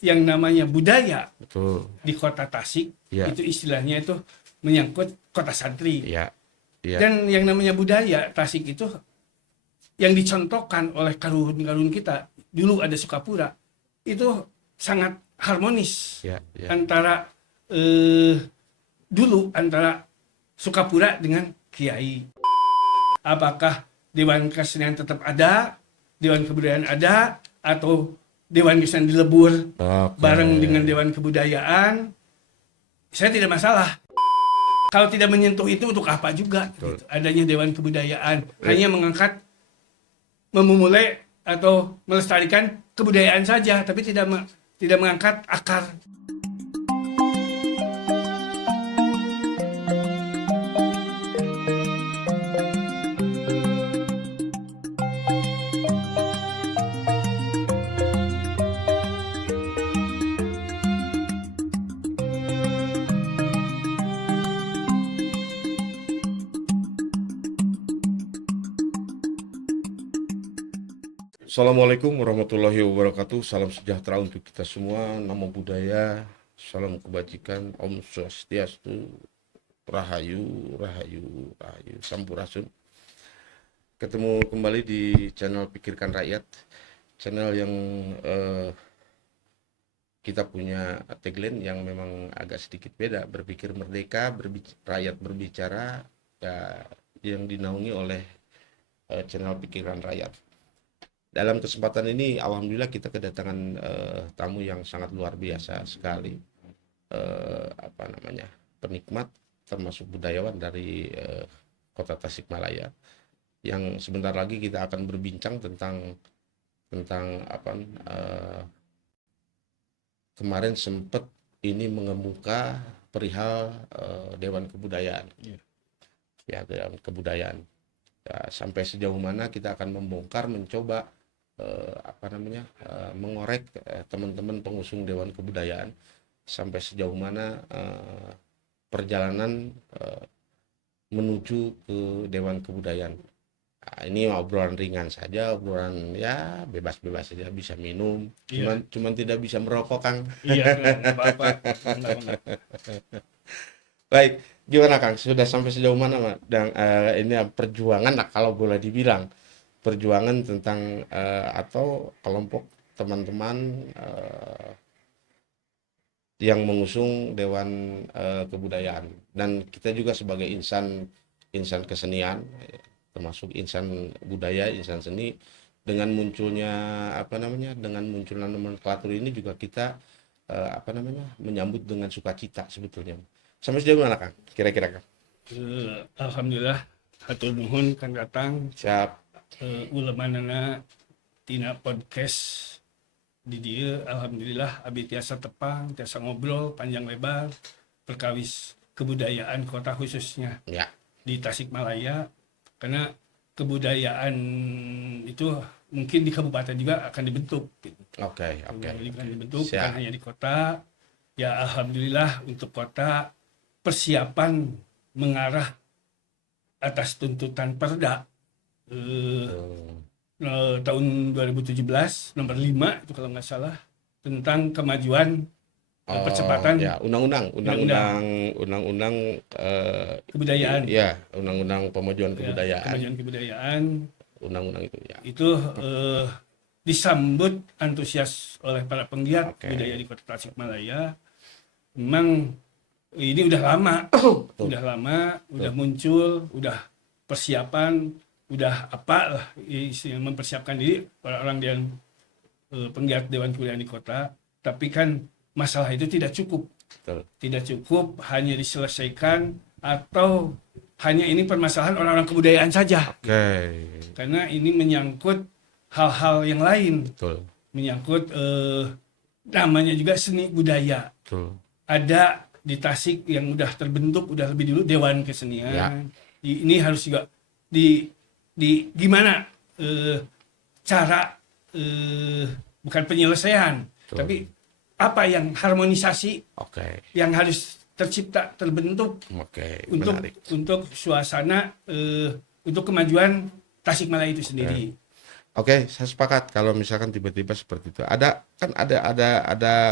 yang namanya budaya Betul. di kota Tasik, Ya. itu istilahnya itu menyangkut kota santri. Iya. Iya. Dan yang namanya budaya Tasik itu yang dicontohkan oleh karun-karun kita, dulu ada Sukapura, itu sangat harmonis Iya. Iya. antara dulu antara Sukapura dengan Kiai. Apakah Dewan Kesenian tetap ada, Dewan Kebudayaan ada, atau Dewan Kesenian dilebur Oke. bareng dengan Dewan Kebudayaan, saya tidak masalah. Kalau tidak menyentuh itu untuk apa juga gitu. Adanya Dewan Kebudayaan hanya mengangkat, memulai atau melestarikan kebudayaan saja, tapi tidak mengangkat akar. Assalamualaikum warahmatullahi wabarakatuh. Salam sejahtera untuk kita semua. Namo Buddhaya, salam kebajikan, Om Swastiastu, Rahayu, Rahayu, Rahayu, Sampurasun. Ketemu kembali di channel Pikirkan Rakyat, channel yang kita punya tagline yang memang agak sedikit beda, berpikir merdeka, rakyat berbicara, ya, yang dinaungi oleh channel Pikirkan Rakyat. Dalam kesempatan ini, alhamdulillah kita kedatangan tamu yang sangat luar biasa sekali, penikmat termasuk budayawan dari kota Tasikmalaya, yang sebentar lagi kita akan berbincang tentang kemarin sempat ini mengemuka perihal Dewan Kebudayaan, ya, Dewan Kebudayaan. Ya, sampai sejauh mana kita akan membongkar, mencoba mengorek teman-teman pengusung Dewan Kebudayaan sampai sejauh mana perjalanan menuju ke Dewan Kebudayaan. Nah, ini obrolan ringan saja, obrolan ya bebas-bebas saja, bisa minum, cuman tidak bisa merokok, Kang. Iya, nggak apa-apa. Baik, gimana Kang? Sudah sampai sejauh mana, dan ini perjuangan, kalau boleh dibilang perjuangan tentang atau kelompok teman-teman yang mengusung Dewan Kebudayaan, dan kita juga sebagai insan kesenian, termasuk insan budaya, insan seni, dengan munculnya nomenklatur ini juga kita menyambut dengan sukacita sebetulnya. Sampai sejauh mana, Kang? Kira-kira, Kang? Alhamdulillah, hatur nuhun Kang Datang. Siap. Ulemanana tina podcast di dieu, alhamdulillah abdi tiasa tepang, tiasa ngobrol panjang lebar perkawis kebudayaan kota khususnya Ya. di Tasikmalaya, karena kebudayaan itu mungkin di kabupaten juga akan dibentuk gitu. Oke. Akan dibentuk, Siap. bukan hanya di kota. Ya alhamdulillah untuk kota persiapan mengarah atas tuntutan Perda tahun 2017 nomor 5 itu kalau nggak salah, tentang kemajuan percepatan Ya, undang-undang kebudayaan. ya, undang-undang pemajuan kebudayaan. Kemajuan kebudayaan Undang-undang itu ya. itu disambut antusias oleh para penggiat Oke. budaya di kota Tasikmalaya. Memang ini udah lama, udah muncul, udah persiapan, udah mempersiapkan diri orang-orang yang penggiat Dewan Kebudayaan di kota. Tapi kan masalah itu tidak cukup. Betul. Tidak cukup hanya diselesaikan atau hanya ini permasalahan orang-orang kebudayaan saja. Oke. Karena ini menyangkut hal-hal yang lain. Betul. Menyangkut namanya juga seni budaya. Betul. Ada di Tasik yang udah terbentuk, udah lebih dulu Dewan Kesenian. Ya. Ini harus juga gimana cara bukan penyelesaian, Betul. tapi apa yang harmonisasi Oke. yang harus tercipta, terbentuk Oke. untuk Menarik. suasana untuk kemajuan Tasikmalaya itu sendiri. Oke, saya sepakat kalau misalkan tiba-tiba seperti itu. Ada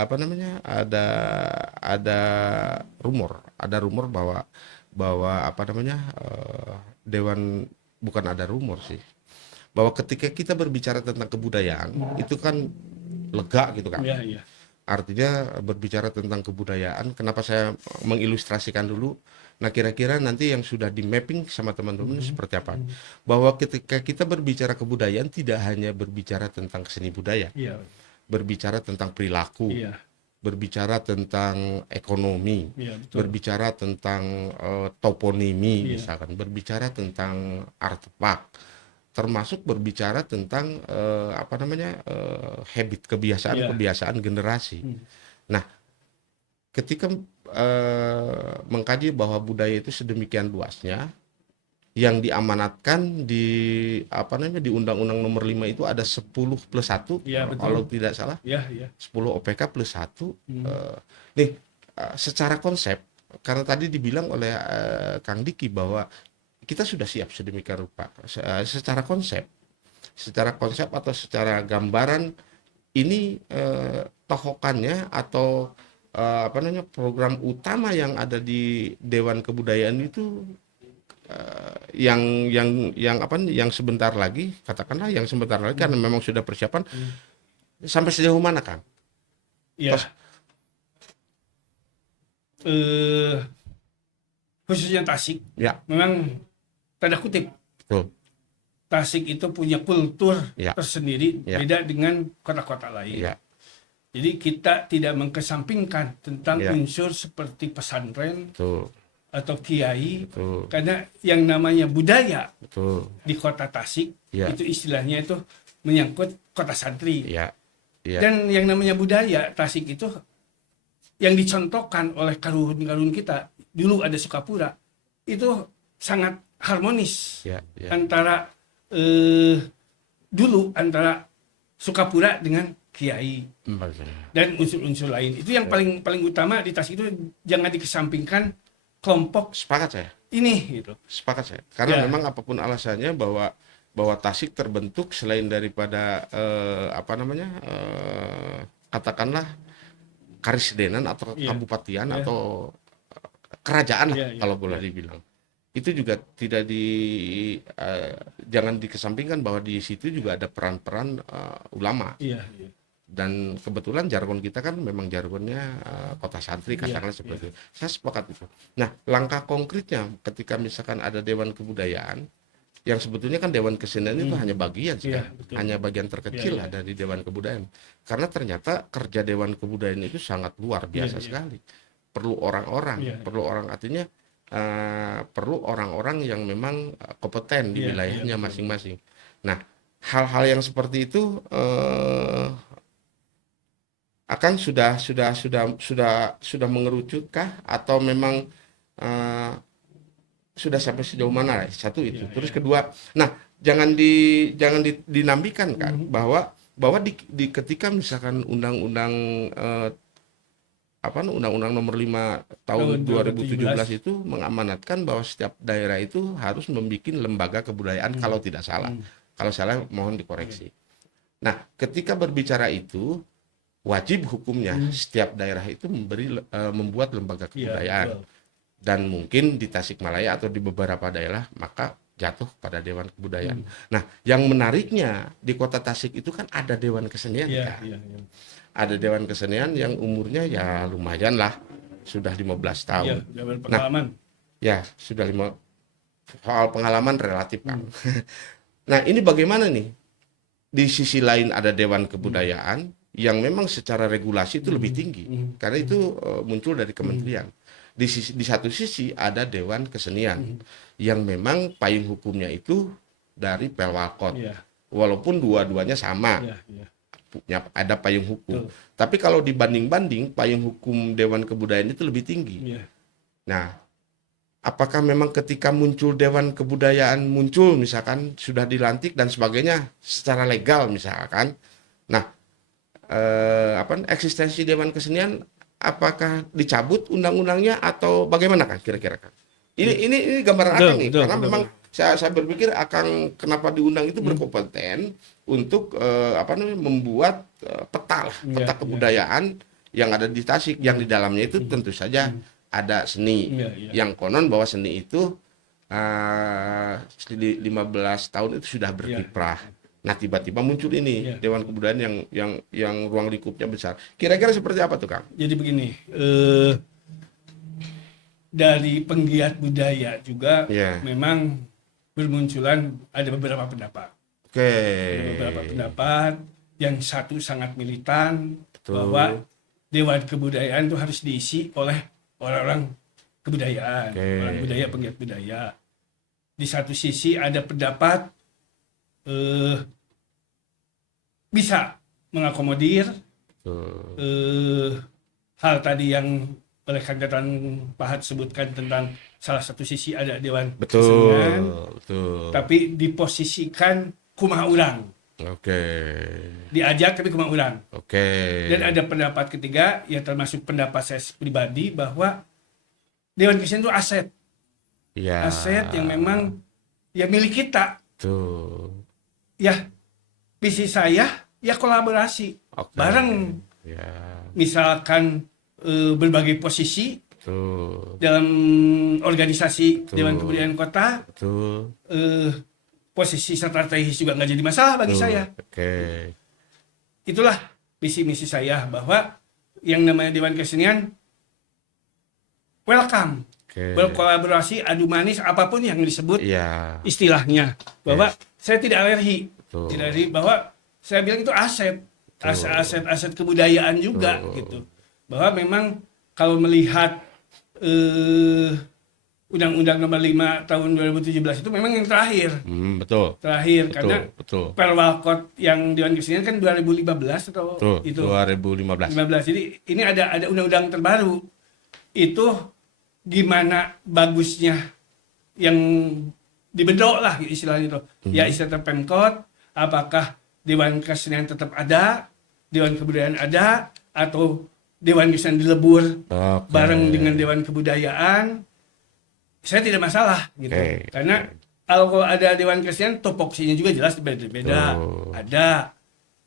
apa namanya? Ada rumor bahwa bahwa apa namanya? Dewan bukan ada rumor sih. Bahwa ketika kita berbicara tentang kebudayaan itu kan lega gitu kan. Ya, ya. Artinya berbicara tentang kebudayaan, kenapa saya mengilustrasikan dulu? Nah, kira-kira nanti yang sudah di mapping sama teman-teman seperti apa? Bahwa ketika kita berbicara kebudayaan tidak hanya berbicara tentang seni budaya, Iya, berbicara tentang perilaku, iya, berbicara tentang ekonomi, iya, betul. berbicara tentang toponimi Iya. misalkan, berbicara tentang artefak, termasuk berbicara tentang apa namanya habit Iya. kebiasaan-kebiasaan generasi. Hmm. Nah, ketika mengkaji bahwa budaya itu sedemikian luasnya, yang diamanatkan di apa namanya di Undang-Undang Nomor 5 itu ada 10+1 Iya, kalau betul. tidak salah, Iya, iya. 10 OPK plus 1. Hmm. Nih, secara konsep, karena tadi dibilang oleh Kang Diki bahwa kita sudah siap sedemikian rupa. Secara konsep atau secara gambaran ini tokokannya atau apa namanya program utama yang ada di Dewan Kebudayaan itu yang apa yang sebentar lagi katakanlah yang sebentar lagi karena memang sudah persiapan sampai sejauh mana Kang? Iya. Tos- Eh, Khususnya Tasik, Ya, memang tanda kutip betul. Tasik itu punya kultur Ya, tersendiri, ya, beda dengan kota-kota lain. ya, Jadi kita tidak mengkesampingkan tentang ya, unsur seperti pesantren betul, atau kiai, betul, karena yang namanya budaya betul. di kota Tasik Ya, itu istilahnya itu menyangkut kota santri. ya, ya, Dan yang namanya budaya Tasik itu yang dicontohkan oleh karun-karun kita, dulu ada Sukapura, itu sangat harmonis ya, ya. antara dulu antara Sukapura dengan Kiai dan unsur-unsur lain. Itu yang paling paling utama di Tasik itu, jangan dikesampingkan kelompok Sepakat saya. ini gitu. Sepakat saya. Karena Ya. memang apapun alasannya bahwa Tasik terbentuk selain daripada apa namanya katakanlah karisdenan atau Iya. kabupatian Iya. atau kerajaan lah Iya, iya, kalau boleh iya. dibilang. Itu juga tidak jangan dikesampingkan bahwa di situ juga ada peran-peran ulama. Iya, iya. Dan kebetulan jargon kita kan memang jargonnya kota santri Iya, katakanlah seperti itu. Saya sepakat itu. Nah, langkah konkretnya ketika misalkan ada Dewan Kebudayaan yang sebetulnya kan Dewan Kesenian itu hanya bagian sih, Iya, kan? betul. Hanya bagian terkecil Iya, lah iya. dari Dewan Kebudayaan. Karena ternyata kerja Dewan Kebudayaan itu sangat luar biasa Iya, iya. sekali. Perlu orang-orang, Iya, perlu orang artinya perlu orang-orang yang memang kompeten di Iya, wilayahnya iya, betul. masing-masing. Nah, hal-hal yang seperti itu akan sudah mengerucutkah atau memang eh, sudah sampai sejauh mana? Satu itu. Iya, Terus iya. kedua, nah jangan dinambikan kan bahwa di ketika misalkan undang-undang undang-undang nomor 5 tahun Tahun 2017 itu mengamanatkan bahwa setiap daerah itu harus membuat lembaga kebudayaan kalau tidak salah. Kalau salah mohon dikoreksi. Nah, ketika berbicara itu wajib hukumnya setiap daerah itu membuat lembaga Iya, kebudayaan. betul. Dan mungkin di Tasikmalaya atau di beberapa daerah maka jatuh pada Dewan Kebudayaan. Nah, yang menariknya di Kota Tasik itu kan ada Dewan Kesenian Iya, kan. iya, iya. Ada Dewan Kesenian yang umurnya ya lumayan lah, sudah 15 Iya, tahun. udah berpengalaman. Ya, sudah soal pengalaman relatif kan. Nah, ini bagaimana nih? Di sisi lain ada Dewan Kebudayaan yang memang secara regulasi itu lebih tinggi karena itu muncul dari kementerian. Di satu sisi ada Dewan Kesenian yang memang payung hukumnya itu dari Pelwakot. Iya, Walaupun dua-duanya sama, iya, iya. ada payung hukum. Betul. Tapi kalau dibanding-banding payung hukum Dewan Kebudayaan itu lebih tinggi. Iya. Nah, apakah memang ketika muncul Dewan Kebudayaan muncul misalkan sudah dilantik dan sebagainya secara legal misalkan. Nah, eksistensi Dewan Kesenian apakah dicabut undang-undangnya atau bagaimana kan kira-kira kan? Ini gambaran Betul, Akang nih betul, karena betul, memang betul. saya berpikir Akang kenapa diundang itu berkompeten untuk membuat peta lah, peta kebudayaan yang ada di Tasik, yang di dalamnya itu tentu saja ada seni, yang konon bahwa seni itu 15 tahun itu sudah berkiprah. Nah, tiba-tiba muncul ini Dewan Kebudayaan yang ruang lingkupnya besar. Kira-kira seperti apa tuh, Kang? Jadi begini, dari penggiat budaya juga memang bermunculan ada beberapa pendapat. Ada beberapa pendapat, yang satu sangat militan bahwa Dewan Kebudayaan itu harus diisi oleh orang-orang kebudayaan, orang budaya, penggiat budaya. Di satu sisi ada pendapat bisa mengakomodir hal tadi yang oleh Kang Pahat sebutkan tentang salah satu sisi ada Dewan Kesenian, tapi diposisikan kumaha urang. Diajak tapi kumaha urang. Dan ada pendapat ketiga, ya termasuk pendapat saya pribadi, bahwa Dewan Kesenian itu aset. Aset yang memang ya milik kita. Ya, visi saya ya kolaborasi bareng. Misalkan berbagai posisi dalam organisasi Dewan Kebudayaan Kota, posisi strategis juga nggak jadi masalah bagi saya. Itulah visi misi saya, bahwa yang namanya Dewan Kesenian welcome, berkolaborasi, adu manis, apapun yang disebut istilahnya, bahwa saya tidak alergi, bahwa saya bilang itu aset kebudayaan juga gitu. Bahwa memang kalau melihat Undang-Undang Nomor 5 Tahun 2017 itu memang yang terakhir. Terakhir, karena Perwalkot yang Dewan Kesenian kan 2015 atau itu 2015. Jadi ini ada undang-undang terbaru. Itu gimana bagusnya yang dibentuk lah istilahnya itu. Ya istilah Pemkot, apakah Dewan Kesenian tetap ada, Dewan Kebudayaan ada, atau Dewan Kesenian dilebur bareng dengan Dewan Kebudayaan, saya tidak masalah gitu. Karena kalau ada Dewan Kesenian, topoksinya juga jelas beda-beda. Ada.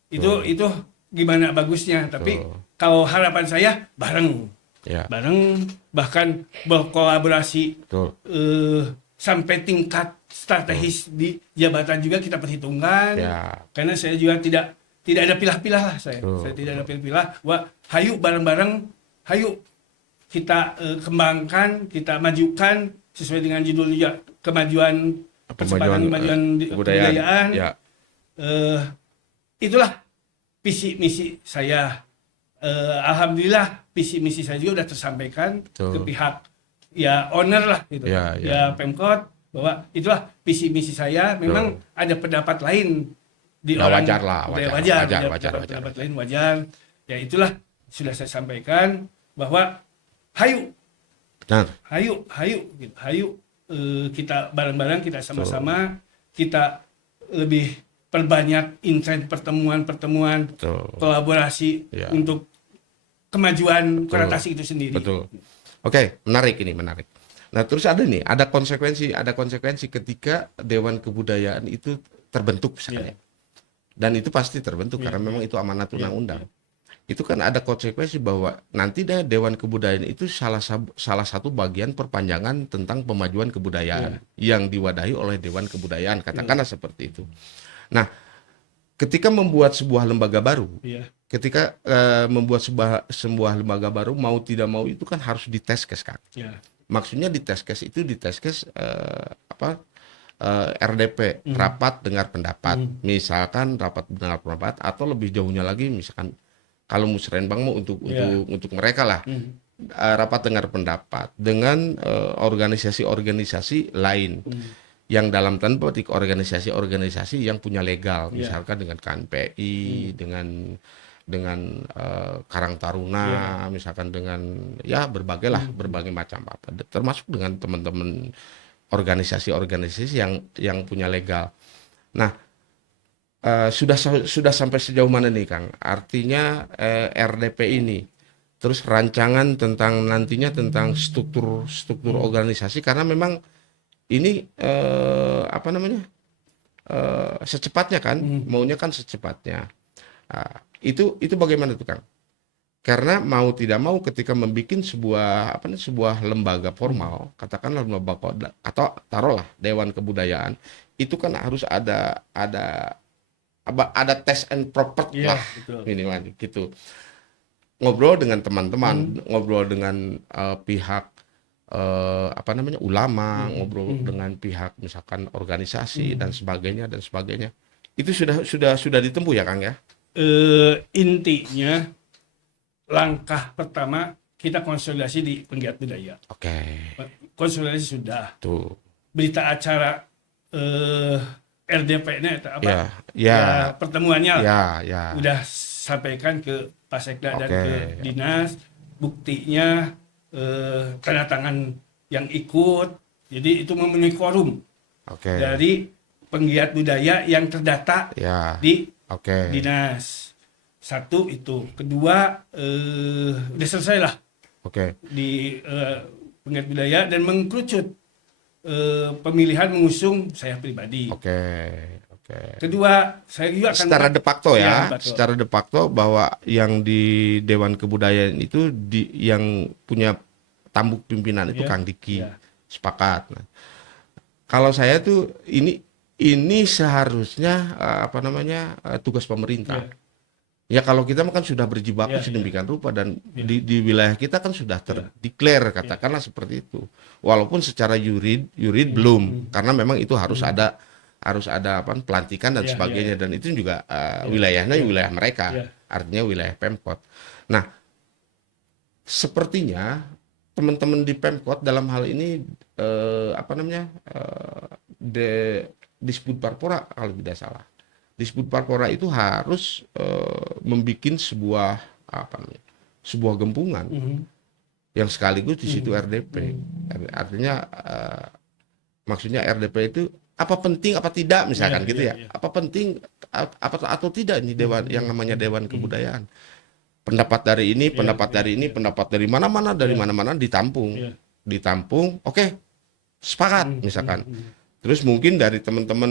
Itu gimana bagusnya. Tapi kalau harapan saya bareng. Bareng, bahkan berkolaborasi sampai tingkat strategis di jabatan juga kita perhitungkan. Karena saya juga tidak ada pilah-pilah lah saya. Saya tidak ada pilah-pilah. Wah, hayu bareng-bareng, hayu kita kembangkan, kita majukan sesuai dengan judulnya, kemajuan kebudayaan. Itulah visi misi saya. Alhamdulillah visi misi saya juga sudah tersampaikan ke pihak owner lah gitu. Pemkot, bahwa itulah visi misi saya. Memang ada pendapat lain di orang, wajar. Pendapat lain wajar. Ya itulah sudah saya sampaikan, bahwa hayu kita bareng-bareng, kita sama-sama, kita lebih perbanyak intent pertemuan kolaborasi untuk kemajuan Kota Tasik itu sendiri. Menarik. Nah, terus ada konsekuensi ketika Dewan Kebudayaan itu terbentuk misalnya. Dan itu pasti terbentuk karena memang itu amanat undang-undang. Itu kan ada konsekuensi bahwa nanti Dewan Kebudayaan itu salah satu bagian perpanjangan tentang pemajuan kebudayaan yang diwadahi oleh Dewan Kebudayaan, katakanlah seperti itu. Nah, ketika membuat sebuah lembaga baru, sebuah lembaga baru, mau tidak mau itu kan harus diteskes, Kak. Maksudnya diteskes RDP, rapat dengar pendapat. Misalkan rapat dengar pendapat, atau lebih jauhnya lagi, misalkan kalau musrenbang mau untuk mereka lah, rapat dengar pendapat dengan organisasi-organisasi lain yang dalam tanda petik organisasi-organisasi yang punya legal, misalkan dengan KNPI, dengan Karang Taruna, misalkan dengan berbagai macam apa, termasuk dengan teman-teman organisasi-organisasi yang punya legal. Nah, sudah sampai sejauh mana nih, Kang? Artinya RDP ini, terus rancangan tentang nantinya tentang struktur organisasi, karena memang ini apa namanya, secepatnya kan, maunya kan secepatnya. Nah, itu bagaimana tuh Kang? Karena mau tidak mau ketika membuat sebuah apa nih, sebuah lembaga formal, katakanlah lembaga atau taruhlah Dewan Kebudayaan, itu kan harus ada tes and proper Iya, lah betul. minimal gitu. Ngobrol dengan teman-teman, ngobrol dengan pihak apa namanya, ulama, ngobrol dengan pihak misalkan organisasi dan sebagainya. Itu sudah ditempuh ya Kang ya? Intinya langkah pertama kita konsolidasi di penggiat budaya. Oke, Konsolidasi sudah. tuh. Berita acara RDP-nya itu apa? Ya, Ya, ya, pertemuannya lah. ya. Udah sampaikan ke Pak Sekda dan Oke. ke dinas. Buktinya tanda tangan yang ikut. Jadi itu memenuhi quorum Oke. dari penggiat budaya yang terdata Ya. di Oke. dinas. Satu itu. Kedua, udah selesai lah Oke. di penggiat budaya dan mengkerucut pemilihan mengusung saya pribadi. Oke. Kedua, saya juga akan Secara de facto Iya, ya, de facto. secara de facto bahwa yang di Dewan Kebudayaan itu yang punya tambuk pimpinan itu Iya, Kang Diki. iya. Sepakat. Nah, kalau saya tuh ini seharusnya apa namanya, tugas pemerintah. Iya. Ya kalau kita kan sudah berjibaku Iya, sedemikian rupa dan Iya. di wilayah kita kan sudah terdeklar, katakanlah seperti itu. Walaupun secara yurid belum, karena memang itu harus ada apa, pelantikan dan Iya, sebagainya, dan itu juga wilayahnya wilayah mereka, Iya. artinya wilayah Pemkot. Nah, sepertinya teman-teman di Pemkot dalam hal ini apa namanya, Disbud Parpora kalau tidak salah. Disbud Parpora itu harus membuat sebuah apa namanya, sebuah gempungan yang sekaligus di situ RDP. Artinya maksudnya RDP itu apa penting apa tidak misalkan Iya, gitu iya, ya. iya. Apa penting apa atau tidak ini dewan yang namanya Dewan Kebudayaan. Pendapat dari ini, pendapat dari ini, pendapat dari mana-mana, dari mana-mana ditampung. Iya. Ditampung, oke, sepakat misalkan. Terus mungkin dari teman-teman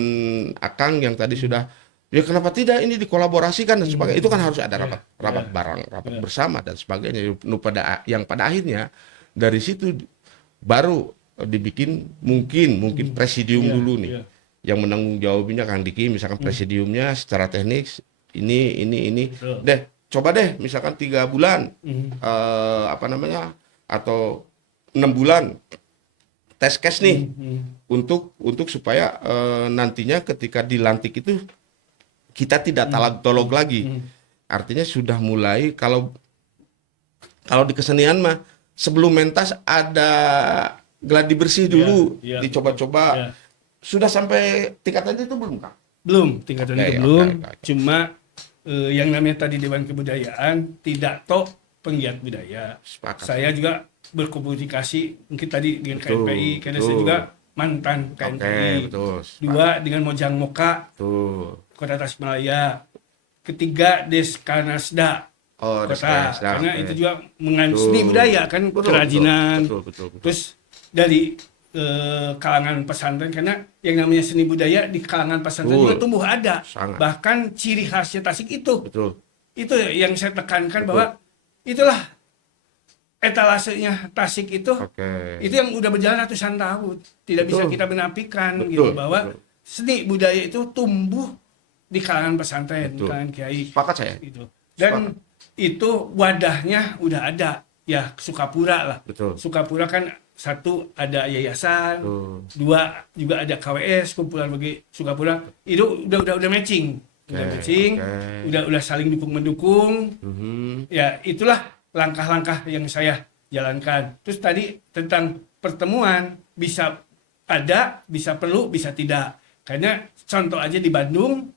Akang yang tadi sudah, ya kenapa tidak ini dikolaborasikan dan sebagainya. Itu kan harus ada rapat bareng, rapat bersama dan sebagainya. Yang pada akhirnya dari situ baru dibikin mungkin presidium dulu nih. Iya. Yang menanggung jawabnya Kang Diki, misalkan presidiumnya secara teknis ini. Betul. Deh, coba deh misalkan 3 bulan apa namanya, atau 6 bulan tes case nih untuk supaya nantinya ketika dilantik itu kita tidak tolog lagi. Artinya sudah mulai, kalau di kesenian mah sebelum mentas ada gladi bersih dulu, Iya, dicoba-coba. iya. Sudah sampai tingkatan itu belum Kang? Belum, tingkatan Oke, itu belum. oke. Cuma yang namanya tadi Dewan Kebudayaan tidak tok penggiat budaya. Sepakat. Saya juga berkomunikasi mungkin tadi dengan Betul, KNPI, karena saya betul. juga mantan KNPI. Betul. Dua dengan Mojang Moka, Tuh. Kota Tasikmalaya. Ketiga Deskanasda Oh, kota, karena oke. itu juga mengandung Betul. seni budaya kan, Betul, kerajinan. betul. Terus dari kalangan pesantren, karena yang namanya seni budaya di kalangan pesantren Betul. juga tumbuh ada. Sangat. Bahkan ciri khasnya Tasik itu. Betul. Itu yang saya tekankan, Betul. bahwa itulah etalasenya Tasik itu. Oke. Itu yang udah berjalan ratusan tahun. Tidak bisa Betul. kita menafikan Betul, gitu, bahwa betul. seni budaya itu tumbuh di kalangan pesantren, di Betul. kalangan kiai. Sepakat saya. Gitu. Dan itu wadahnya udah ada. Ya, Sukapura lah. Betul. Sukapura kan satu ada yayasan, Betul. dua juga ada KWS, kumpulan bagi Sukapura. Itu udah matching. Udah Oke, matching, oke. udah saling dukung-mendukung. Mhm. Ya, itulah langkah-langkah yang saya jalankan. Terus tadi tentang pertemuan, bisa ada, bisa perlu, bisa tidak. Karena contoh aja di Bandung,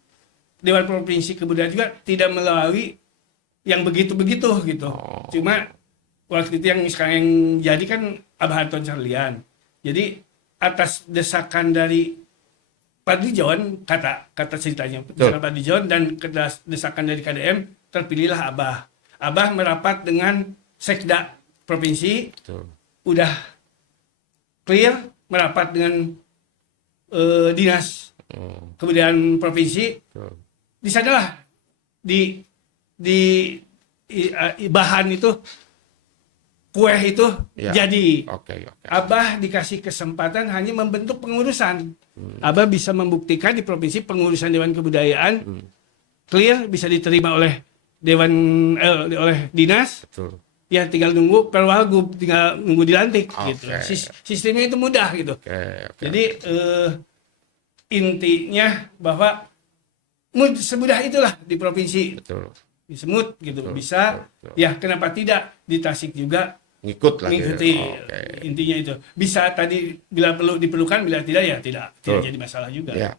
Dewan Provinsi Kebudayaan juga tidak melalui yang begitu-begitu gitu. Oh. Cuma waktu itu yang sekarang yang jadi kan Abah Anton Carlian. Jadi atas desakan dari Padlijon, kata ceritanya, desakan Padlijon dan desakan dari KDM, terpilihlah Abah. Abah merapat dengan Sekda Provinsi, Betul. udah clear, merapat dengan dinas Hmm. kebudayaan provinsi. Betul. Di sanalah di bahan itu, kue itu Ya. jadi. Oke. Abah dikasih kesempatan hanya membentuk pengurusan. Abah bisa membuktikan di provinsi pengurusan Dewan Kebudayaan clear, bisa diterima oleh Dewan oleh dinas. Betul. Ya tinggal nunggu perwagub, tinggal nunggu dilantik gitu. Oke. Sistemnya itu mudah gitu. Oke. Jadi intinya bahwa semudah itulah di provinsi Betul. Semut gitu Betul, bisa. betul. Ya kenapa tidak di Tasik juga Ngikut lagi. mengikuti. Oke. Intinya itu bisa tadi bila perlu diperlukan, bila tidak ya tidak Betul. jadi masalah juga. Ya.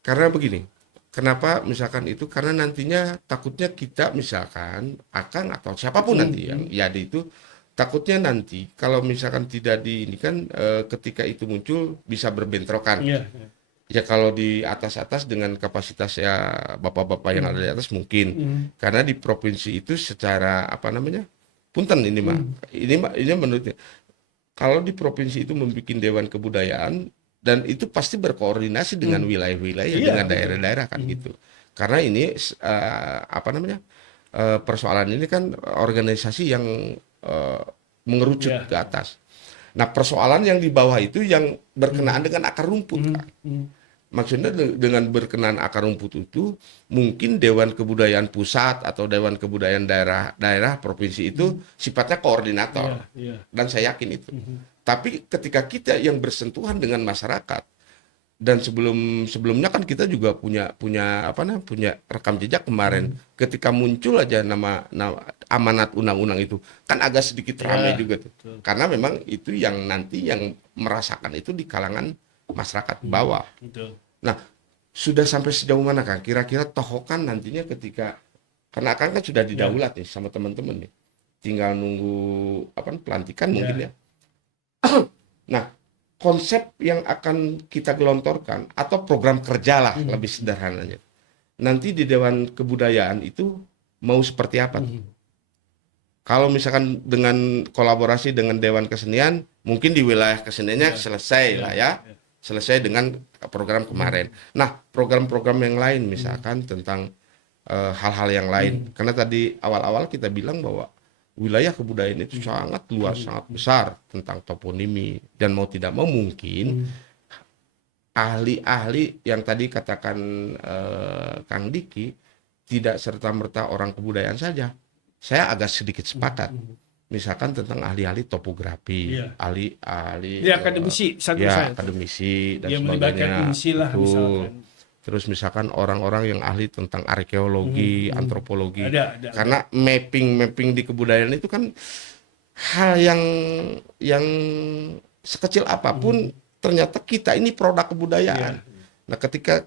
Karena begini. Kenapa misalkan itu? Karena nantinya takutnya kita misalkan Akang atau siapapun nanti yang jadi itu takutnya nanti kalau misalkan tidak di ini kan ketika itu muncul bisa berbentrokan. Iya. Ya kalau di atas-atas dengan kapasitas ya bapak-bapak yang ada di atas mungkin. Karena di provinsi itu secara apa namanya? Punten ini mah. Ini menurutnya kalau di provinsi itu membuat dewan kebudayaan dan itu pasti berkoordinasi dengan wilayah-wilayah, Iya, dengan betul. daerah-daerah kan gitu. Karena ini apa namanya? Persoalan ini kan organisasi yang mengerucut Iya. ke atas. Nah, persoalan yang di bawah itu yang berkenaan dengan akar rumput kan. Maksudnya dengan berkenaan akar rumput itu mungkin Dewan Kebudayaan Pusat atau Dewan Kebudayaan daerah provinsi itu sifatnya koordinator. Iya. Dan saya yakin itu. Tapi ketika kita yang bersentuhan dengan masyarakat dan sebelumnya kan kita juga punya rekam jejak kemarin ketika muncul aja nama amanat undang-undang itu kan agak sedikit ramai juga tuh. Betul. Karena memang itu yang nanti yang merasakan itu di kalangan masyarakat bawah. Betul. Nah, sudah sampai sejauh mana Kang? Kira-kira tohokan nantinya ketika karena Kang kan sudah didaulat nih sama teman-teman nih. Tinggal nunggu pelantikan mungkin ya. Nah, konsep yang akan kita gelontorkan atau program kerja lah lebih sederhananya. Nanti di Dewan Kebudayaan itu mau seperti apa tuh? Kalau misalkan dengan kolaborasi dengan Dewan Kesenian, mungkin di wilayah keseniannya selesai lah ya. Selesai dengan program kemarin. Nah, program-program yang lain misalkan tentang hal-hal yang lain. Karena tadi awal-awal kita bilang bahwa wilayah kebudayaan itu sangat luas, sangat besar tentang toponimi dan mau tidak mau mungkin ahli-ahli yang tadi katakan Kang Diki tidak serta-merta orang kebudayaan saja. Saya agak sedikit sepakat. Misalkan tentang ahli-ahli topografi, ahli-ahli akademisi satu saya. akademisi dan Yang sebagainya. melibatkan UNSI lah misalkan. Terus misalkan orang-orang yang ahli tentang arkeologi, antropologi. Ada. Karena mapping di kebudayaan itu kan hal yang sekecil apapun ternyata kita ini produk kebudayaan. Nah, ketika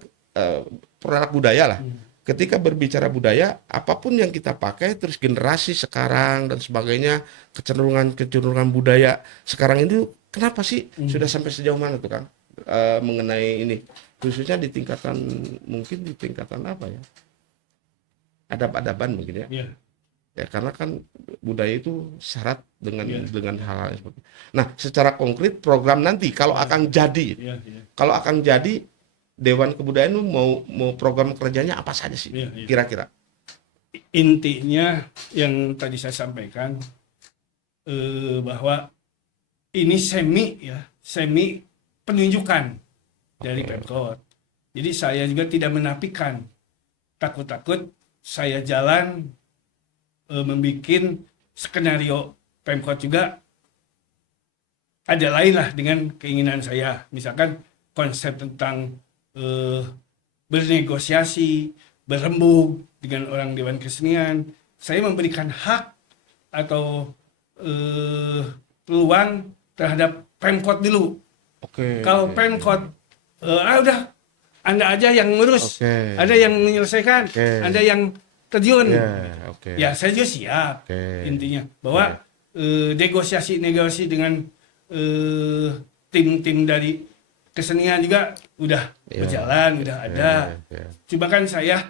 produk budaya lah. Ketika berbicara budaya, apapun yang kita pakai terus generasi sekarang dan sebagainya, kecenderungan budaya sekarang ini kenapa sih sudah sampai sejauh mana tuh Kang? Mengenai ini khususnya di tingkatan apa ya, adab-adaban mungkin ya. Ya karena kan budaya itu syarat dengan hal-hal yang seperti itu. Nah, secara konkret program nanti kalau akan jadi Dewan Kebudayaan mau program kerjanya apa saja sih kira-kira? Intinya yang tadi saya sampaikan bahwa ini semi penunjukan dari Pemkot. Jadi saya juga tidak menafikan, takut-takut saya jalan membuat skenario Pemkot juga ada lain lah dengan keinginan saya. Misalkan konsep tentang bernegosiasi, berembuk dengan orang Dewan Kesenian. Saya memberikan hak atau peluang terhadap Pemkot dulu. Kalau Pemkot udah Anda aja yang ngurus, ada yang menyelesaikan, Anda yang terjun. Ya saya juga siap. Intinya bahwa negosiasi dengan tim-tim dari kesenian juga udah berjalan, udah ada. Cuma kan saya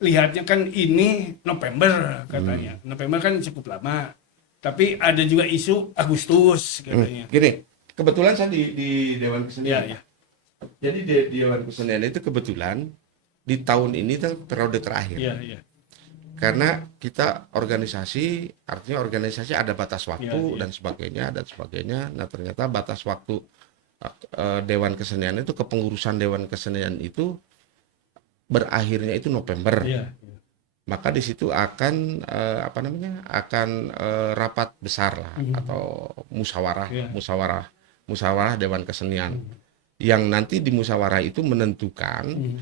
lihatnya kan ini November katanya. November kan cukup lama. Tapi ada juga isu Agustus katanya. Gini, kebetulan saya di Dewan Kesenian. Jadi Dewan Kesenian itu kebetulan di tahun ini tuh periode terakhir. Iya, iya. Karena kita organisasi, artinya organisasi ada batas waktu Iya, iya. dan sebagainya dan sebagainya. Nah, ternyata batas waktu Dewan Kesenian itu, kepengurusan Dewan Kesenian itu berakhirnya itu November. Iya, Maka di situ akan apa namanya? Akan rapat besar lah atau musyawarah, iya. musyawarah Dewan Kesenian. Hmm. Yang nanti di musyawarah itu menentukan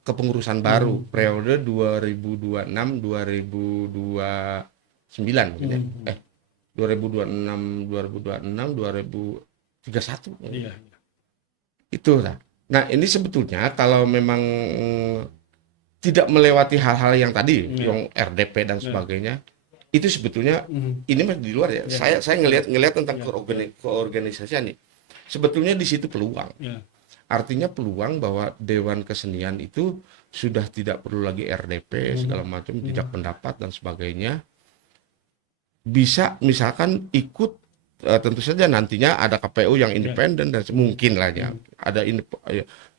kepengurusan baru periode 2026 2029 mungkin ya. 2026 2031 Iya. itu lah. Nah, ini sebetulnya kalau memang tidak melewati hal-hal yang tadi, Iya. yang RDP dan Iya. sebagainya, itu sebetulnya Hmm. ini masih di luar ya. Iya. Saya ngelihat tentang Iya. keorganisasian nih. Sebetulnya di situ peluang. Iya. Artinya peluang bahwa Dewan Kesenian itu sudah tidak perlu lagi RDP segala macam, tidak pendapat dan sebagainya. Bisa misalkan ikut, tentu saja nantinya ada KPU yang independen dan mungkin lah ya. Ada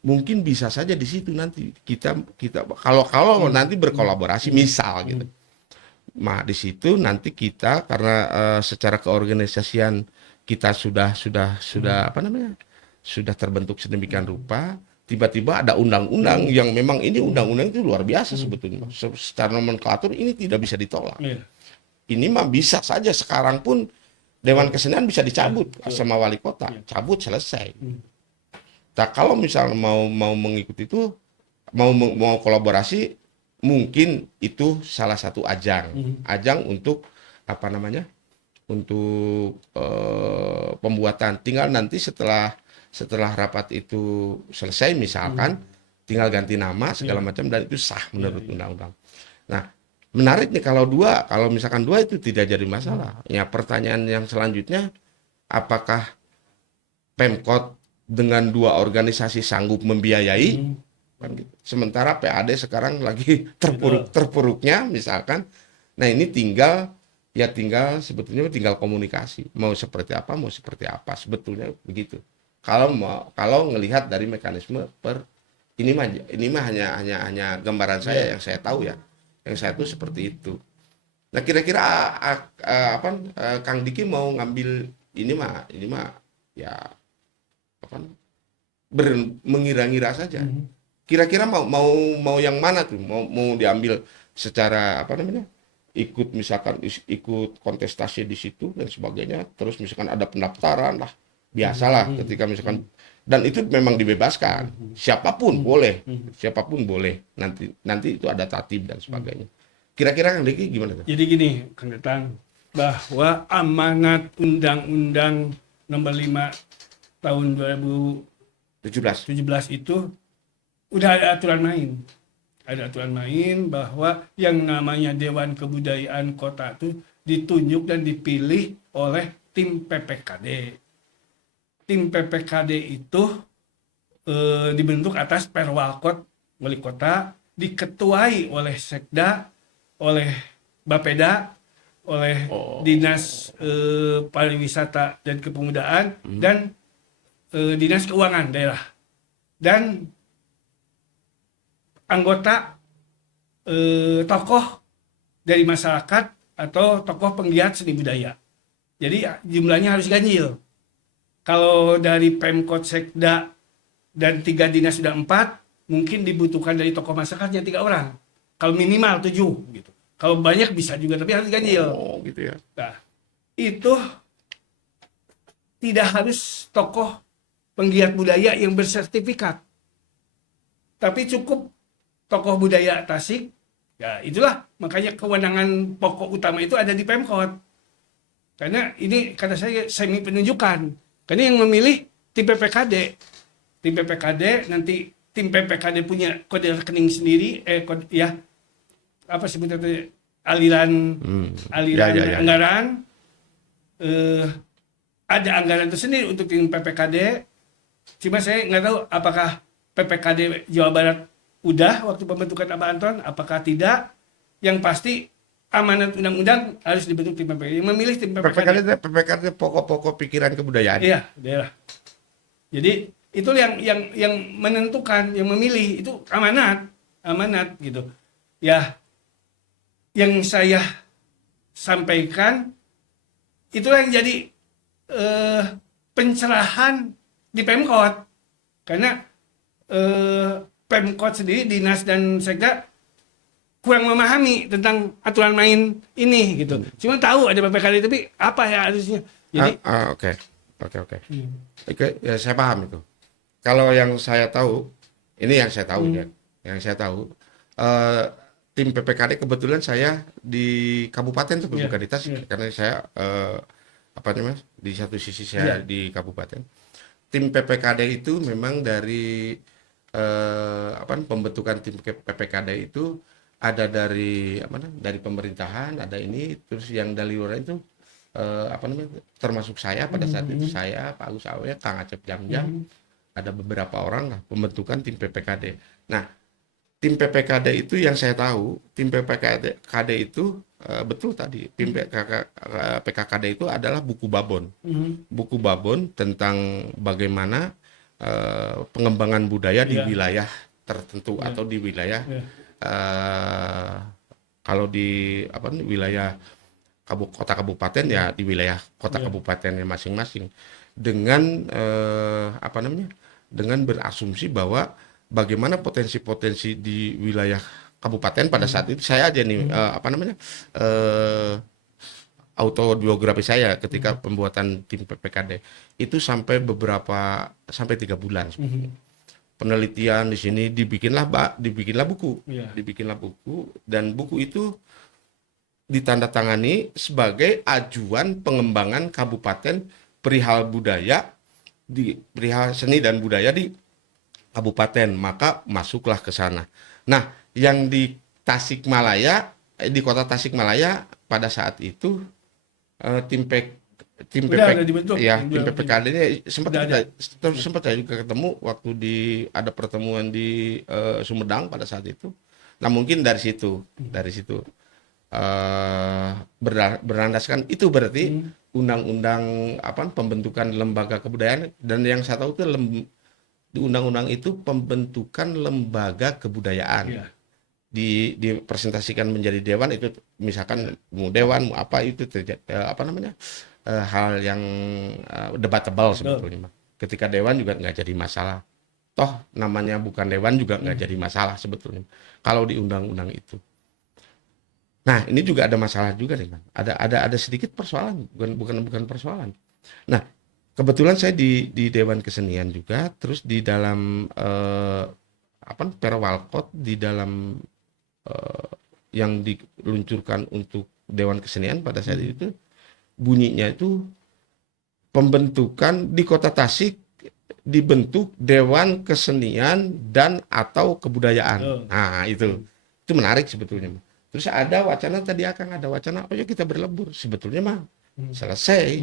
mungkin bisa saja di situ nanti kita kalau nanti berkolaborasi misal gitu. Nah, di situ nanti kita karena secara keorganisasian kita sudah apa namanya? Sudah terbentuk sedemikian rupa, tiba-tiba ada undang-undang yang memang ini undang-undang itu luar biasa sebetulnya. Secara nomenklatur ini tidak bisa ditolak. Iya. Ini mah bisa saja sekarang pun Dewan Kesenian bisa dicabut sama wali kota, cabut selesai. Nah, kalau misalnya mau mengikuti itu, mau kolaborasi, mungkin itu salah satu ajang untuk apa namanya, untuk pembuatan. Tinggal nanti setelah rapat itu selesai misalkan, tinggal ganti nama segala macam dan itu sah menurut undang-undang. Nah, menarik nih kalau misalkan dua itu tidak jadi masalah. Ya, pertanyaan yang selanjutnya, apakah Pemkot dengan dua organisasi sanggup membiayai? Kan gitu. Sementara PAD sekarang lagi terpuruknya misalkan. Nah, ini tinggal sebetulnya tinggal komunikasi. Mau seperti apa sebetulnya begitu. Kalau ngelihat dari mekanisme ini mah hanya gambaran saya yang saya tahu ya. Yang saya tuh seperti itu. Nah, kira-kira Kang Diki mau ngambil ini mah ya apa, mengira-ngira saja. Kira-kira mau yang mana tuh? Mau diambil secara apa namanya? Ikut kontestasi di situ dan sebagainya. Terus misalkan ada pendaftaran lah. Biasalah ketika misalkan, dan itu memang dibebaskan. Siapapun boleh. Nanti itu ada tatib dan sebagainya. Kira-kira Kang Diki gimana tuh? Jadi gini, Kang Datang, bahwa amanat Undang-Undang Nomor 5 tahun 2017 itu udah ada aturan main. Ada aturan main bahwa yang namanya Dewan Kebudayaan Kota itu ditunjuk dan dipilih oleh tim PPKD. Tim PPKD itu dibentuk atas Perwalkot Wali Kota, diketuai oleh Sekda, oleh Bapeda, oleh Dinas Pariwisata dan Kepemudaan, dan Dinas Keuangan Daerah. Dan anggota tokoh dari masyarakat atau tokoh penggiat seni budaya. Jadi jumlahnya harus ganjil. Kalau dari Pemkot, Sekda, dan 3 dinas sudah 4, mungkin dibutuhkan dari tokoh masyarakatnya 3 orang. Kalau minimal 7 gitu. Kalau banyak bisa juga, tapi harus ganjil. Oh, gitu ya. Nah, itu tidak harus tokoh penggiat budaya yang bersertifikat. Tapi cukup tokoh budaya Tasik. Ya, itulah makanya kewenangan pokok utama itu ada di Pemkot. Karena ini kata saya semi penunjukan. Karena yang memilih tim PPKD. Tim PPKD, nanti tim PPKD punya kode rekening sendiri, apa sebetulnya aliran anggaran. Ada anggaran tersendiri untuk tim PPKD. Cuma saya nggak tahu apakah PPKD Jawa Barat udah waktu pembentukan Abah Anton, apakah tidak. Yang pasti amanat undang-undang harus dibentuk tim PPKD. Yang memilih tim PPKD. PPKD pokok-pokok pikiran kebudayaan. Iya, daerah. Jadi itu yang menentukan, yang memilih itu amanat gitu. Ya, yang saya sampaikan itulah yang jadi pencerahan di Pemkot, karena Pemkot sendiri, dinas dan sekda kurang memahami tentang aturan main ini gitu. Cuma tahu ada PPKD, tapi apa ya harusnya. Jadi Oke. Oke, ya saya paham itu. Kalau yang saya tahu, ini yang saya tahu ya, yang saya tahu, eh, tim PPKD kebetulan saya di kabupaten tuh, Iya, bukan di Tasik, iya. karena saya apa namanya, di satu sisi saya Iya. di kabupaten. Tim PPKD itu memang dari pembentukan tim PPKD itu ada dari dari pemerintahan, ada ini, terus yang dari luar itu termasuk saya pada saat itu, saya, Pak Agus Awe, Kang Acep Jam-Jam, ada beberapa orang lah pembentukan tim PPKD. Nah, tim PPKD itu yang saya tahu, tim PPKD itu betul tadi, tim PKKD itu adalah buku babon. Buku babon tentang bagaimana pengembangan budaya di Iya. wilayah tertentu Iya. atau di wilayah Iya. kalau di wilayah kota kabupaten ya di wilayah kota Iya. kabupatennya masing-masing, dengan dengan berasumsi bahwa bagaimana potensi-potensi di wilayah kabupaten pada saat itu. Saya aja nih autobiografi saya ketika pembuatan tim PPKD itu sampai 3 bulan. Penelitian di sini dibikinlah buku. Iya. Dibikinlah buku, dan buku itu ditandatangani sebagai ajuan pengembangan kabupaten perihal perihal seni dan budaya di kabupaten, maka masuklah ke sana. Nah, yang di Tasikmalaya, di kota Tasikmalaya pada saat itu tim Udah dibentuk. ya, tim Udah. PPKD ini Udah ada. sempat saya juga ketemu waktu ada pertemuan di Sumedang pada saat itu. Nah, mungkin dari situ berlandaskan itu berarti undang-undang pembentukan lembaga kebudayaan, dan yang saya tahu itu di undang-undang itu pembentukan lembaga kebudayaan. Iya. Dipresentasikan menjadi dewan, itu misalkan mau dewan mau apa itu hal yang debatable sebetulnya. Ketika dewan juga nggak jadi masalah, toh namanya bukan dewan juga nggak jadi masalah sebetulnya kalau di undang-undang itu. Nah, ini juga ada masalah juga nih, Bang. Ada sedikit persoalan, bukan persoalan. Nah, kebetulan saya di Dewan Kesenian juga, terus di dalam Perwalkot, di dalam yang diluncurkan untuk Dewan Kesenian pada saat itu, bunyinya itu pembentukan di Kota Tasik dibentuk Dewan Kesenian dan atau Kebudayaan. Nah, itu menarik sebetulnya. Terus ada wacana tadi, ada wacana, oh ya kita berlebur. Sebetulnya mah selesai.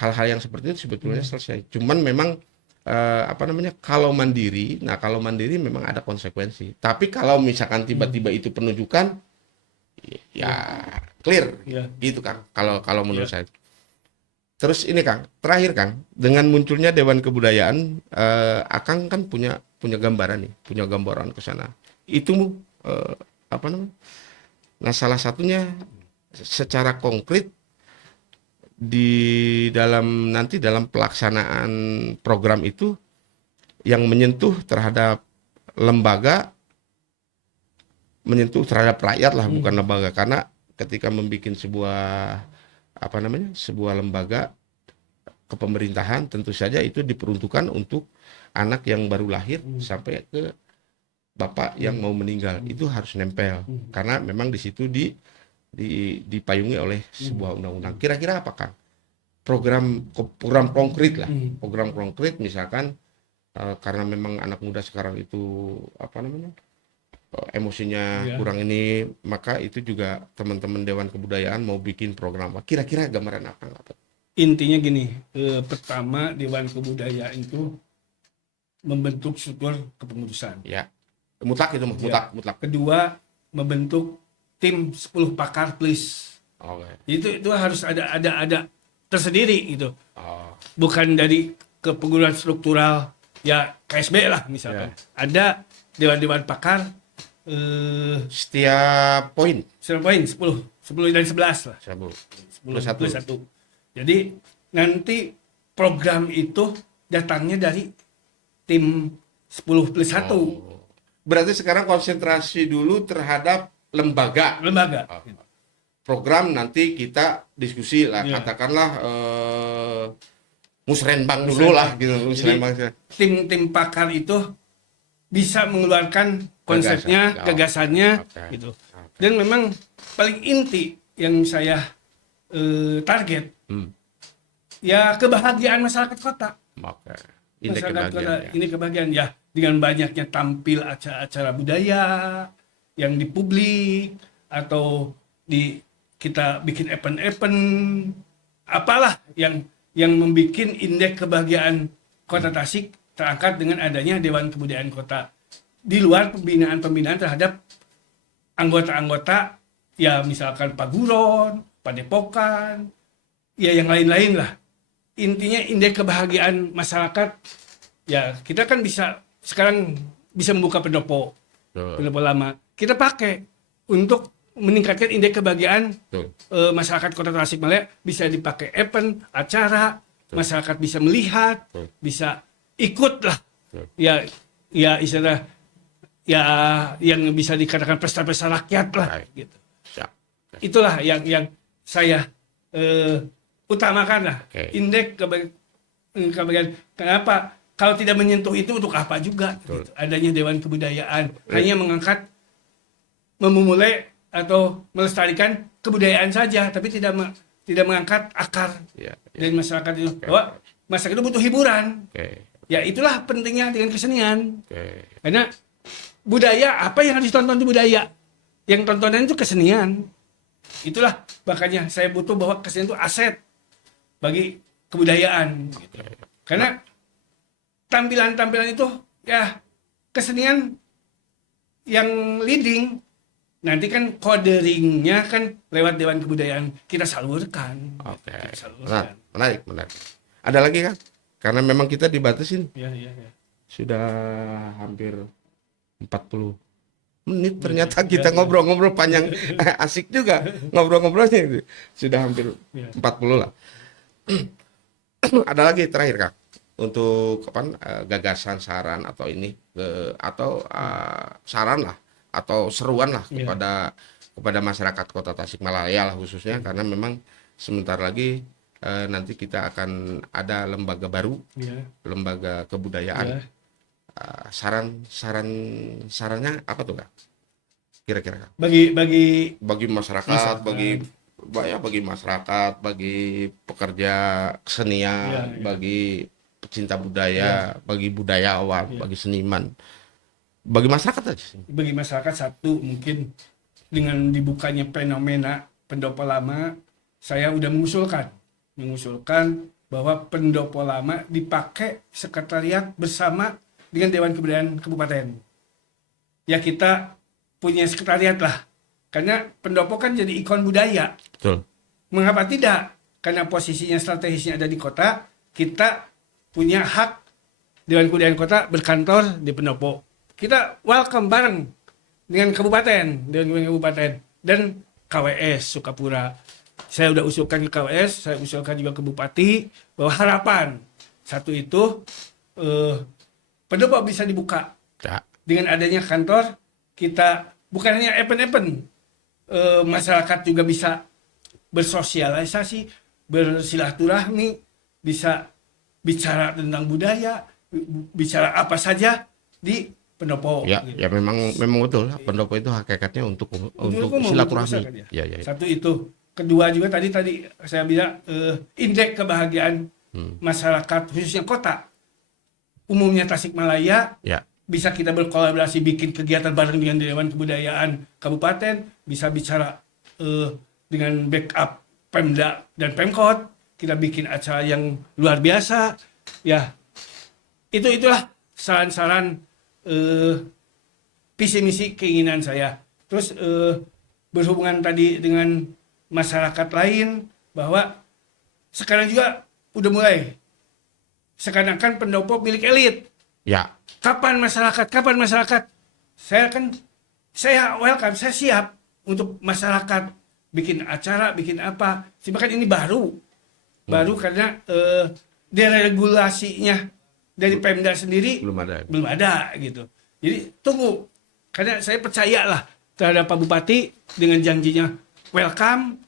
Hal-hal yang seperti itu sebetulnya selesai. Cuman memang kalau mandiri memang ada konsekuensi. Tapi kalau misalkan tiba-tiba itu penunjukan, ya clear, gitu Kang. Kalau menurut saya. Terus ini Kang, terakhir Kang, dengan munculnya Dewan Kebudayaan, Akang kan punya gambaran nih, punya gambaran ke sana. Itu Nah, salah satunya secara konkret nanti dalam pelaksanaan program itu yang menyentuh terhadap lembaga, menyentuh terhadap rakyat lah, bukan lembaga, karena ketika membuat sebuah lembaga kepemerintahan, tentu saja itu diperuntukkan untuk anak yang baru lahir sampai ke bapak yang mau meninggal. Itu harus nempel, karena memang di situ dipayungi oleh sebuah undang-undang. Kira-kira apakah program konkret lah, program konkret misalkan karena memang anak muda sekarang itu emosinya kurang ini, maka itu juga teman-teman Dewan Kebudayaan mau bikin program. Kira-kira gambaran apa? Intinya gini, pertama Dewan Kebudayaan itu membentuk struktur kepengurusan. Ya, mutlak itu, mutlak. Kedua, membentuk tim 10 pakar please. Oke. Itu harus ada tersendiri gitu. Oh, Bukan dari kepengurusan struktural ya KSB lah misalkan. Ada dewan-dewan pakar setiap poin. 10 poin, 10 dan 11 lah. 10 Plus plus satu. 1. Jadi nanti program itu datangnya dari tim 10 plus 1 Oh. Berarti sekarang konsentrasi dulu terhadap lembaga. lembaga. Oh. Program nanti kita diskusi lah, Iya. katakanlah musrenbang dulu lah gitu, musrenbang. Tim pakar itu bisa mengeluarkan konsepnya, Gagasan. gagasannya Oke. gitu. Oke. Dan memang paling inti yang saya target Hmm. ya kebahagiaan masyarakat kota. Oke. Indeks Masyarakat kota kebahagiaan, ya. ini kebahagiaan ya dengan banyaknya tampil acara-acara budaya yang di publik atau kita bikin event-event apalah yang membuat indeks kebahagiaan Kota Tasik terangkat dengan adanya Dewan Kebudayaan Kota di luar pembinaan terhadap anggota-anggota ya misalkan Paguron, Padepokan, ya yang lain-lain lah. Intinya indeks kebahagiaan masyarakat ya kita kan sekarang bisa membuka pendopo Betul. lama. Kita pakai untuk meningkatkan indeks kebahagiaan Betul. masyarakat Kota Tasikmalaya, bisa dipakai event, acara, masyarakat bisa melihat, Betul. bisa ikut lah. Betul. Ya istilah ya yang bisa dikatakan pesta-pesta rakyat lah Baik. gitu. Siap. Itulah yang saya utamakan lah. Oke. Indeks kebahagiaan. Kenapa? Kalau tidak menyentuh itu untuk apa juga? Betul. Gitu. Adanya Dewan Kebudayaan hanya mengangkat, memulai atau melestarikan kebudayaan saja, tapi tidak mengangkat akar Ya, ya. dari masyarakat itu. Oke. Bahwa masyarakat itu butuh hiburan. Oke. Ya itulah pentingnya dengan kesenian. Oke. Karena budaya, apa yang harus ditonton di budaya? Yang tontonan itu kesenian. Itulah makanya saya butuh bahwa kesenian itu aset bagi kebudayaan. Gitu. Karena tampilan-tampilan itu ya kesenian yang leading. Nanti kan codingnya kan lewat Dewan Kebudayaan kita salurkan. Oke. Kita salurkan. Menarik. Ada lagi kan? Karena memang kita dibatasin. Ya. Sudah hampir 40 menit ternyata kita ngobrol-ngobrol panjang. Asik juga ngobrol-ngobrolnya itu. Sudah hampir Ya. 40 lah. Ada lagi terakhir Kak untuk gagasan, saran atau ini saran lah atau seruan lah Ya. kepada masyarakat Kota Tasikmalaya lah khususnya, karena memang sebentar lagi nanti kita akan ada lembaga baru, Ya. lembaga kebudayaan. Ya. Sarannya apa tuh Kak? Kira-kira Kak? Bagi Masyarakat, bagi masyarakat, bagi pekerja kesenian, Ya. bagi pecinta budaya, bagi budayawan, Ya. bagi seniman, bagi masyarakat aja sih. bagi masyarakat satu mungkin dengan dibukanya fenomena pendopo lama, saya udah mengusulkan bahwa pendopo lama dipakai sekretariat bersama dengan Dewan Kebudayaan Kabupaten. Ya kita punya sekretariat lah, karena pendopo kan jadi ikon budaya. Betul. Mengapa tidak? Karena posisinya strategisnya ada di kota, kita punya hak Dewan Kebudayaan Kota berkantor di pendopo. Kita welcome bareng dengan kabupaten, Dewan Kebudayaan Kabupaten dan KWS Sukapura. Saya udah usulkan ke KWS, saya usulkan juga ke Bupati bahwa harapan satu itu pendopo bisa dibuka Ya. dengan adanya kantor. Kita bukan hanya event-event, masyarakat juga bisa bersosialisasi, bersilaturahmi, bisa bicara tentang budaya, bicara apa saja di pendopo. Ya, gitu. ya memang betul. Pendopo itu hakikatnya untuk umum, silaturahmi. besar kan ya? Ya. Satu itu. Kedua juga tadi saya bilang indeks kebahagiaan masyarakat khususnya kota. Umumnya Tasikmalaya Ya. bisa kita berkolaborasi bikin kegiatan bareng dengan Dewan Kebudayaan Kabupaten, bisa bicara dengan backup Pemda dan Pemkot, kita bikin acara yang luar biasa. Ya, itulah saran-saran visi misi keinginan saya. Terus berhubungan tadi dengan masyarakat lain bahwa sekarang juga udah mulai seakan-akan pendopo milik elit. Ya. Kapan masyarakat? Kapan masyarakat? Saya welcome, saya siap untuk masyarakat bikin acara, bikin apa. Cuma kan ini baru karena deregulasinya dari Pemda sendiri belum ada gitu. Jadi tunggu, karena saya percayalah terhadap Pak Bupati dengan janjinya welcome,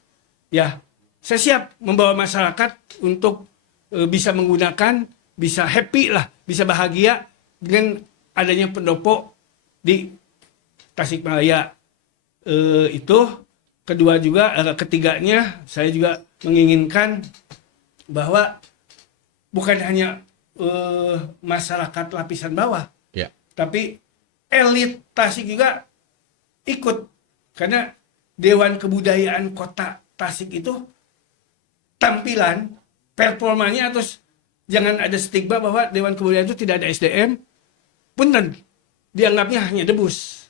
ya saya siap membawa masyarakat untuk bisa menggunakan, bisa happy lah, bisa bahagia dengan adanya pendopo di Tasikmalaya. Itu kedua juga, ketiganya saya juga menginginkan bahwa bukan hanya masyarakat lapisan bawah, Ya. tapi elit Tasik juga ikut, karena Dewan Kebudayaan Kota Tasik itu tampilan performanya, terus jangan ada stigma bahwa Dewan Kebudayaan itu tidak ada SDM. Punten, dianggapnya hanya debus.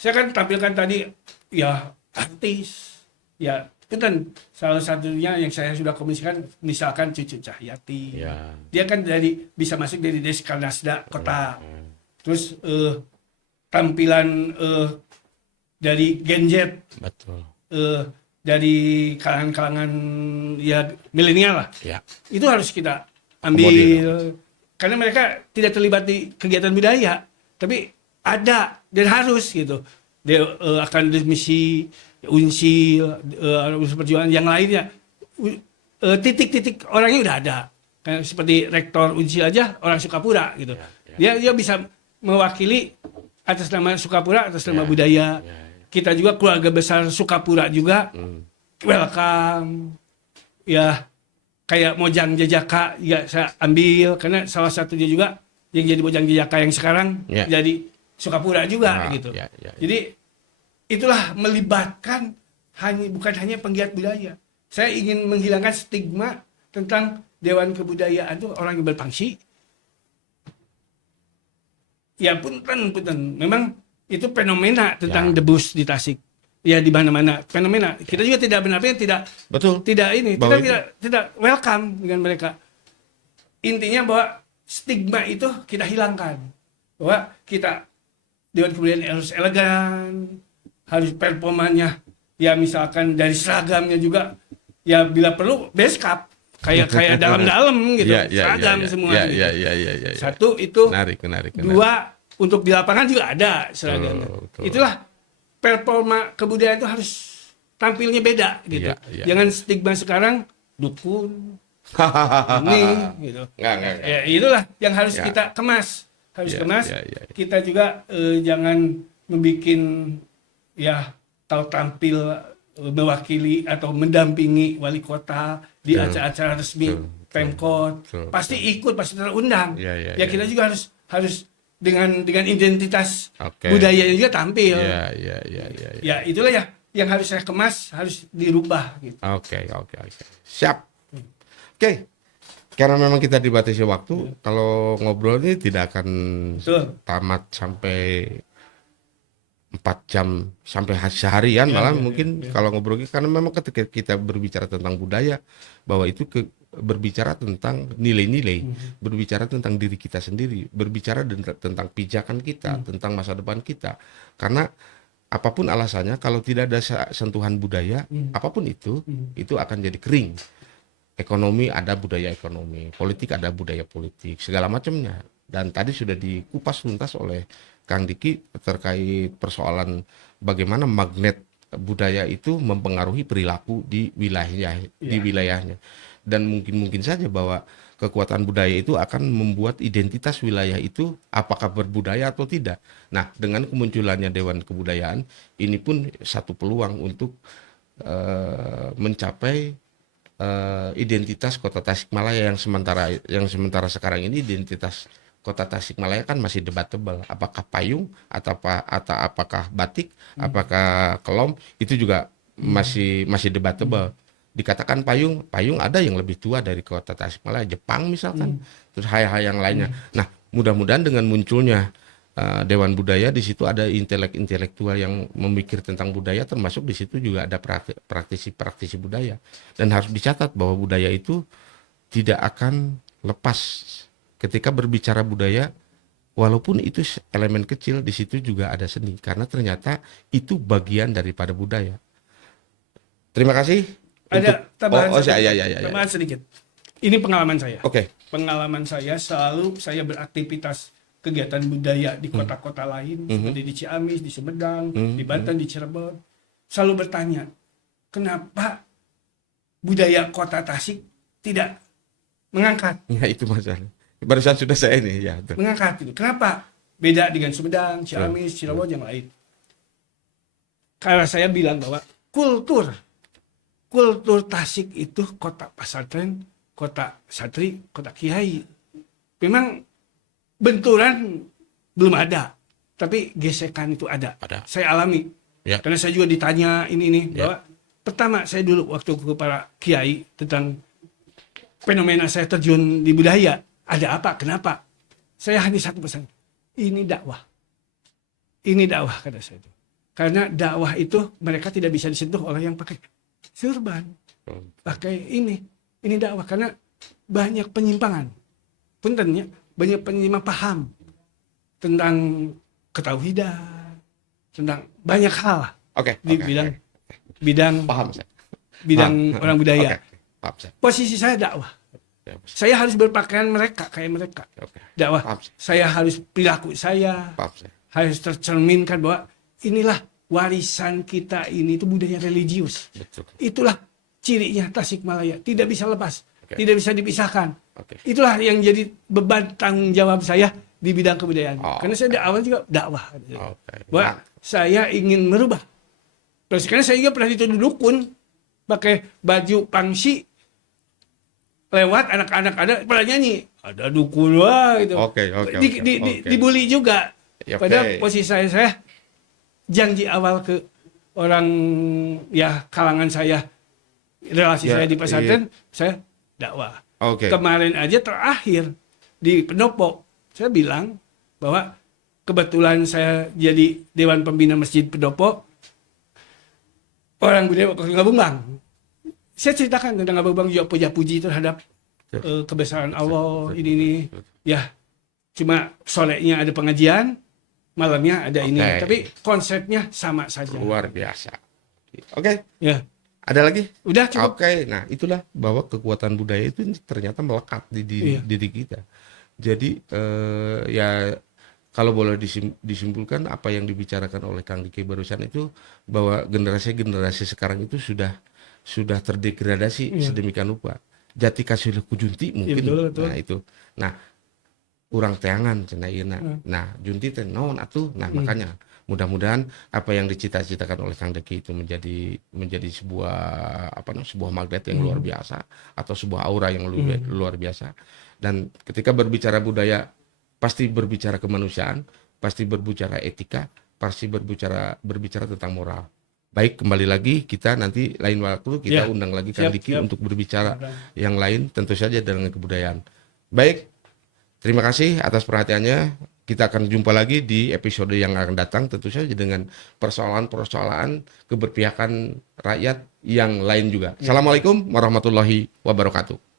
Saya kan tampilkan tadi ya artis, ya punten, salah satunya yang saya sudah komunikasikan misalkan Cucu Cahyati. Ya. Dia kan bisa masuk dari Deskarnasda Kota. Terus tampilan dari Gen Z, Betul. dari kalangan-kalangan ya milenial lah. Ya. Itu harus kita ambil. Karena mereka tidak terlibat di kegiatan budaya, tapi ada dan harus gitu. Dia akademisi, Unsil, perjuangan yang lainnya, titik-titik orangnya udah ada. Kayak seperti rektor Unsil aja orang Sukapura gitu. Dia bisa mewakili atas nama Sukapura, atas nama budaya. Kita juga keluarga besar Sukapura juga welcome. Ya kayak Mojang Jajaka ya saya ambil, karena salah satunya juga yang jadi Mojang Jajaka yang sekarang jadi Sukapura juga gitu. Jadi itulah melibatkan bukan hanya penggiat budaya. Saya ingin menghilangkan stigma tentang Dewan Kebudayaan itu orang yang berpangsi. Ya punten. Memang itu fenomena tentang debus di Tasik. Ya di mana-mana fenomena. Kita juga tidak benar-benar tidak welcome dengan mereka. Intinya bahwa stigma itu kita hilangkan. Bahwa kita Dewan Kebudayaan harus elegan, harus performanya ya misalkan dari seragamnya juga ya bila perlu beskap kayak dalam-dalam gitu. Seragam semua. Satu itu. Menarik. Dua, untuk di lapangan juga ada seragamnya. Itulah performa kebudayaan itu harus tampilnya beda gitu. Jangan stigma sekarang dukun ini gitu. Ya, itulah yang harus kita kemas. Kita juga jangan membuat ya tampil mewakili atau mendampingi wali kota di acara-acara resmi Pemkot. Pasti ikut, pasti terundang. Ya kita juga harus dengan identitas budayanya juga tampil. Ya itulah yang harus saya kemas, harus dirubah gitu. Oke. Siap. Oke. Karena memang kita dibatasi waktu, kalau ngobrol ini tidak akan tamat sampai 4 jam sampai seharian, malah mungkin kalau ngobrol, karena memang ketika kita berbicara tentang budaya, bahwa itu berbicara tentang nilai-nilai, berbicara tentang diri kita sendiri, berbicara tentang pijakan kita, tentang masa depan kita. Karena apapun alasannya, kalau tidak ada sentuhan budaya, apapun itu akan jadi kering. Ekonomi ada budaya ekonomi, politik ada budaya politik, segala macamnya. Dan tadi sudah dikupas tuntas oleh Kang Diki terkait persoalan bagaimana magnet budaya itu mempengaruhi perilaku di wilayahnya. Dan mungkin saja bahwa kekuatan budaya itu akan membuat identitas wilayah itu apakah berbudaya atau tidak. Nah, dengan kemunculannya Dewan Kebudayaan, ini pun satu peluang untuk mencapai identitas Kota Tasikmalaya yang sementara sekarang ini identitas Kota Tasikmalaya kan masih debatable. Apakah payung atau apakah batik, apakah kelom, itu juga masih debatable. Dikatakan payung ada yang lebih tua dari Kota Tasikmalaya, Jepang misalkan, terus hal-hal yang lainnya. Nah, mudah-mudahan dengan munculnya Dewan Budaya, di situ ada intelektual yang memikir tentang budaya, termasuk di situ juga ada praktisi budaya. Dan harus dicatat bahwa budaya itu tidak akan lepas ketika berbicara budaya, walaupun itu elemen kecil, di situ juga ada seni, karena ternyata itu bagian daripada budaya. Terima kasih. Ada tambahan Tambahan sedikit. Ini pengalaman saya. Oke. Pengalaman saya selalu saya beraktivitas kegiatan budaya di kota-kota lain seperti di Ciamis, di Sumedang, di Banten, di Cirebon. Selalu bertanya, kenapa budaya kota Tasik tidak mengangkat? Ya itu masalah. Barusan sudah saya ini ya. Betul. Mengangkat itu. Kenapa? Beda dengan Sumedang, Ciamis, Cirebon yang lain. Karena saya bilang bahwa kultur Tasik itu kota pesantren, kota santri, kota kiai. Memang benturan belum ada, tapi gesekan itu ada. Saya alami. Ya. Karena saya juga ditanya ini bahwa pertama saya dulu waktu ke para kiai tentang fenomena saya terjun di budaya, ada apa, kenapa? Saya hanya satu pesan, ini dakwah. Ini dakwah kata saya itu. Karena dakwah itu mereka tidak bisa disentuh oleh yang pakai surban, pakai ini dakwah, karena banyak penyimpangan. Puntennya banyak penyimpangan paham tentang ketauhidan, tentang banyak hal di bidang paham saya. Bidang orang budaya. Paham saya. Posisi saya dakwah. Saya harus berpakaian mereka kayak mereka. Dakwah. Saya harus perilaku saya harus tercerminkan bahwa inilah warisan kita, ini itu budaya religius. Betul. Itulah cirinya Tasikmalaya, tidak bisa lepas, tidak bisa dipisahkan. Itulah yang jadi beban tanggung jawab saya di bidang kebudayaan. Karena saya dari awal juga dakwah. Bahwa saya ingin merubah. Terus karena saya juga pernah dituduh dukun, pakai baju pangsi, lewat anak-anak ada pada nyanyi, ada dukun wah gitu. Dibully juga. Padahal posisi saya janji awal ke orang ya kalangan saya, relasi saya di pesantren, saya dakwah. Kemarin aja terakhir di Pendopo, saya bilang bahwa kebetulan saya jadi Dewan Pembina Masjid Pendopo, orang budaya ke Ngabumbang. Saya ceritakan tentang Ngabumbang juga puja-puji terhadap kebesaran Allah, ini. Ya, cuma sorenya ada pengajian, malamnya ada ini. Tapi konsepnya sama saja. Luar biasa. Ya. Ada lagi? Udah cukup. Nah itulah bahwa kekuatan budaya itu ternyata melekat di diri kita. Jadi ya kalau boleh disimpulkan apa yang dibicarakan oleh Kang Diki barusan itu, bahwa generasi sekarang itu sudah terdegradasi sedemikian rupa. Jati kasih kujunti mungkin. Betul. Nah itu. Nah kurang teangan cenah ieu. Nah junti teh naon atuh. Nah makanya mudah-mudahan apa yang dicita-citakan oleh Kang Deki itu menjadi sebuah magnet yang luar biasa, atau sebuah aura yang luar biasa. Dan ketika berbicara budaya pasti berbicara kemanusiaan, pasti berbicara etika, pasti berbicara tentang moral. Baik, kembali lagi kita nanti lain waktu kita undang lagi Kang Diki untuk berbicara yang lain, tentu saja dengan kebudayaan. Baik, terima kasih atas perhatiannya. Kita akan jumpa lagi di episode yang akan datang, tentu saja dengan persoalan-persoalan keberpihakan rakyat yang lain juga. Assalamualaikum warahmatullahi wabarakatuh.